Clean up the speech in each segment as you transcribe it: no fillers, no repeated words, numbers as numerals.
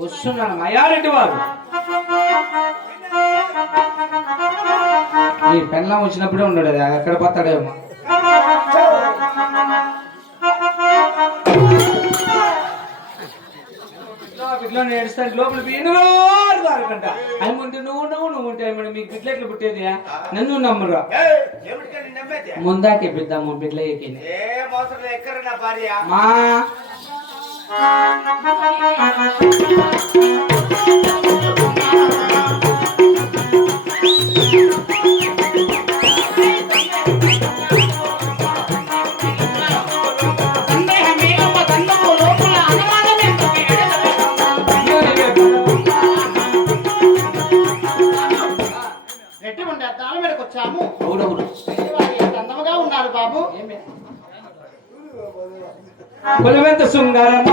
వస్తున్నాను మయారెడ్డి వారు. ఈ పెళ్ళం వచ్చినప్పుడే ఉన్నాడు, అది ఎక్కడ పోతాడేమో. బిడ్డలో ఏడుస్తాను లోపల బియ్యంట అవి ఉంటే నువ్వు ఉంటే మీ బిడ్డలు ఎట్లా పుట్టేది? నన్ను నమ్మరు. ముందాకే బిద్దాము బిడ్డలకి మా కులవెంత శృంగారమ్మ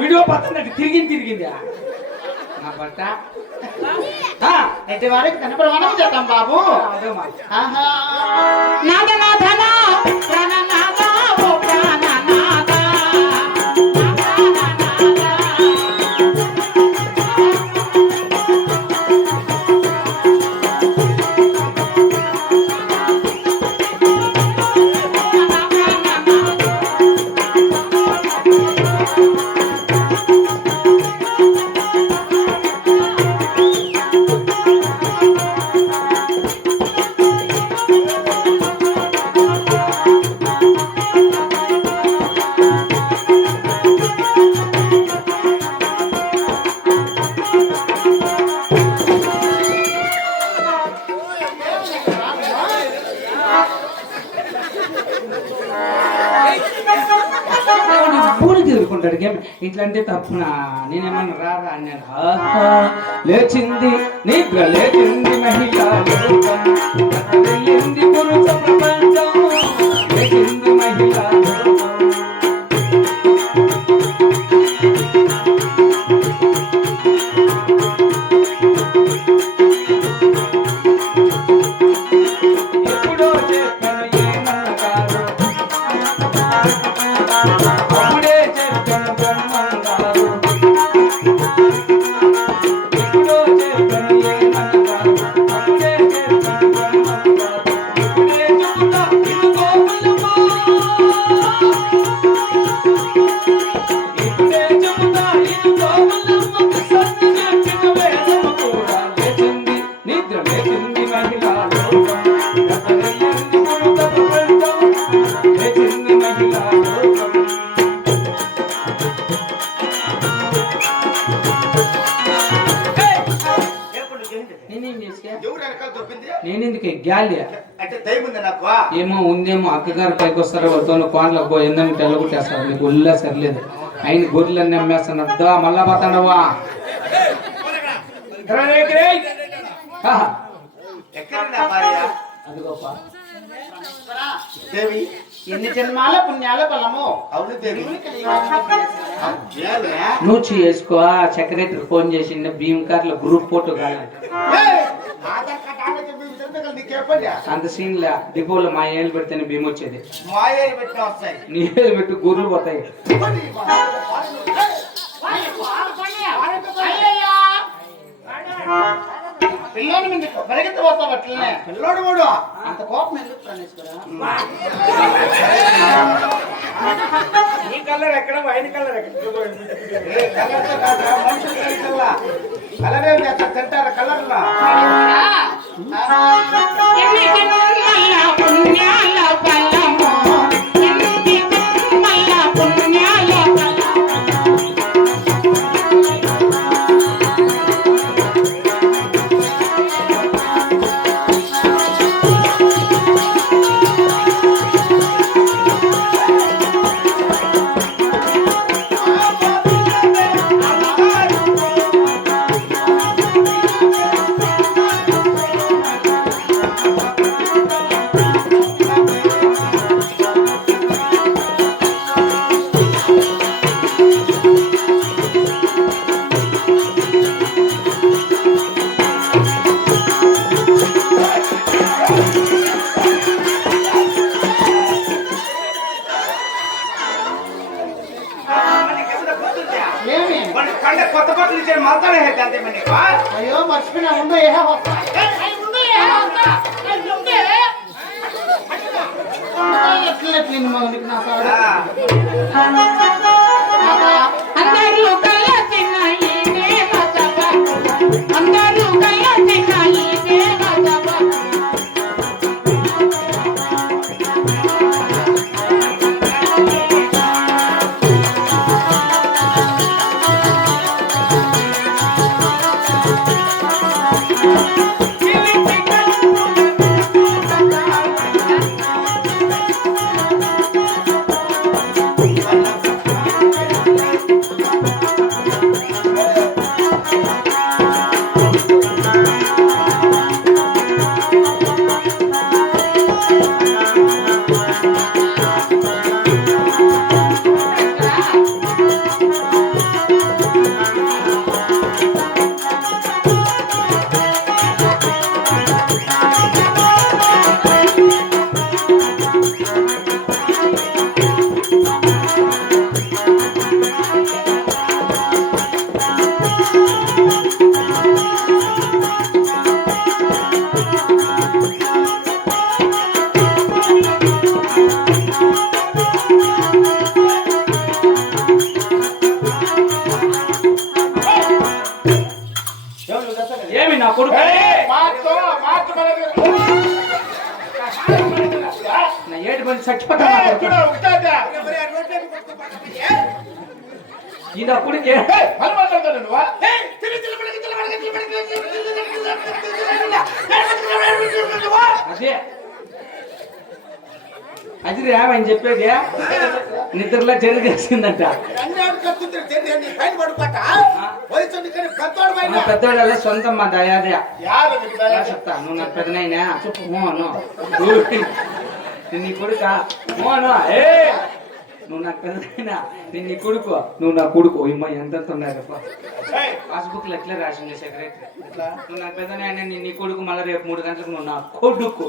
వీడియో పడుతున్నట్టు తిరిగింది నా బట్ట వారికి తన ప్రమాణం చేద్దాం బాబు. ఇట్లా అంటే తప్పునా? నేనేమన్నా రారా అన్నాను. లేచింది నిద్ర లేచింది మహిళ పురుష ప్రపంచం లేచింది మహిళ నేనెందుకే గ్యాలి ఏమో ఉందేమో అక్కగారు పైకి వస్తారో వద్దో కోట్లకు ఎందని తెల్లగొట్టేస్తారు. నీకు ఒళ్ళా సరిలేదు అయిన గొర్రెలన్నీ అమ్మేస్తున్నా మళ్ళా పోతాడవా? అది గొప్ప దేవి ఎన్ని జన్మాల పుణ్యాల బలము. అవును దేవి నువ్వు చేసుకో. సెక్రటరీ ఫోన్ చేసిండే భీమ్ కార్ల గ్రూప్ ఫోటో కావాలంటే అంత సీన్ లే. డిపోలో మా ఏళ్ళు పెడితేనే భీమ్ వచ్చేది. నీ ఏళ్ళు పెట్టి గుర్రెలు పోతాయి. పిల్లోడు మీద పరిగెత్తబోతావు అట్లనే. పిల్లోడు కూడా అంత కోపం ఎందుకు? ఈ కలర్ ఎక్కడ వైన్ కలర్ కలర్ ఏం చేస్తారు తింటారా కలర్ అయ్యో మర్చిపోయినా ఉండు ఏ వస్తా నా సార్ అందరూ కళ్ళ తిన్నాయి అందరూ కళ్ళ తిన్నాయి ఏమి నా కొడుకు నా ఏడు మంది చచ్చిపోతా ఈ నా కొడుకే అదే అది రావని చెప్పేది నిద్రలో జరిగేసిందంట పెద్దవాళ్ళ సొంతం మా దయాదే చెప్తా నువ్వు నాకు పెద్దనైనా చెప్పు మోను నీ కొడుక మోను ఏ నువ్వు నాకు పెద్దనైనా నేను నీ కొడుకు నువ్వు నా కొడుకు ఇమ్మ ఎంత ఉన్నారప్ప పాస్బుక్ లో ఎట్లా రాసింది సెక్రటరీ నువ్వు నాకు పెద్దనైనా నేను నీ కొడుకు మళ్ళీ రేపు 3 గంటలకు నువ్వు నా కొడుకు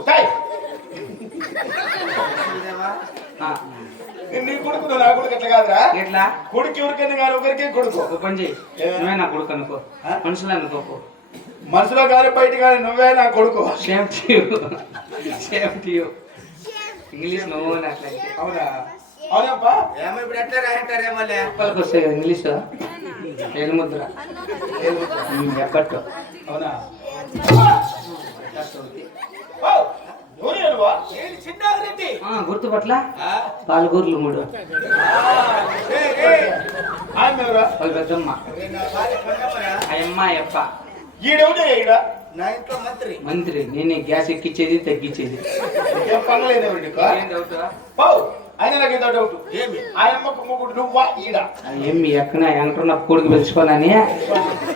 నీ కొడుకు నా కొడుకు ఎట్లా కాదురా ఎట్లా కొడుకు ఎవరికైనా కానీ ఒకరికే కొడుకు పని చేయి నువ్వే నా కొడుకు అనుకో మనుషులు అనుకోకు మనసులో కానీ బయట కానీ నువ్వే నా కొడుకు సేమ్ టు యూ ఇంగ్లీష్ నువ్వు అట్లయితే అవునా అవునప్పా వాళ్ళకి వస్తాయి కదా ఇంగ్లీష్ ఏడు ముద్ర ఎప్పట్టు అవునా గుర్తుపట్ల పాలకూరులు 3 వాళ్ళ పెద్దమ్మ అయ్యమ్మ అయ్యప్ప మంత్రి నేనే గ్యాస్ ఎక్కిచ్చేది తగ్గించేది ఏమి ఎక్కడ వెంకటున్న కొడుకు పిలుచుకోనని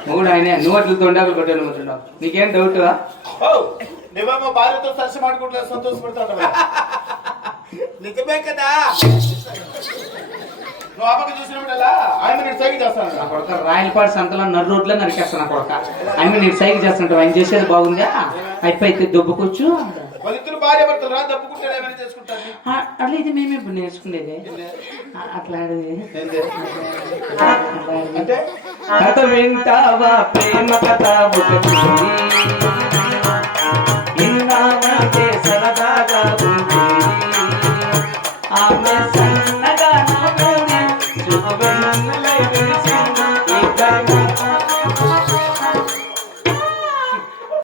మూడు ఆయన నువ్వు అట్లు తొండాకులు కొట్టాను నీకేం డౌట్ నువ్వేమో భార్యతో కలిసి మాట్లాడుకుంటా సంతోషపడతావు నిజమే కదా నువ్వు అమ్మకి చూసినప్పుడల్లా ఆయన నేను సైకి చేస్తాను నా కొడుక రాయలపాడు సంతలో నర్రు రోడ్లో నరికేస్తాను నా కొడుక ఆయన నేను సైకి చేస్తుంటావు ఆయన చేసేది బాగుందా అయిపోయి దొబ్బకొచ్చు వాళ్ళిద్దరు భార్య భర్తలు రా దప్పుకుంటాడు ఏమైనా చేసుకుంటారు అట్లా ఇది మేమే ఇప్పుడు నేర్చుకునేది అట్లాంటిది అంటే కథ వింటావా ప్రేమ కథ ఒకటి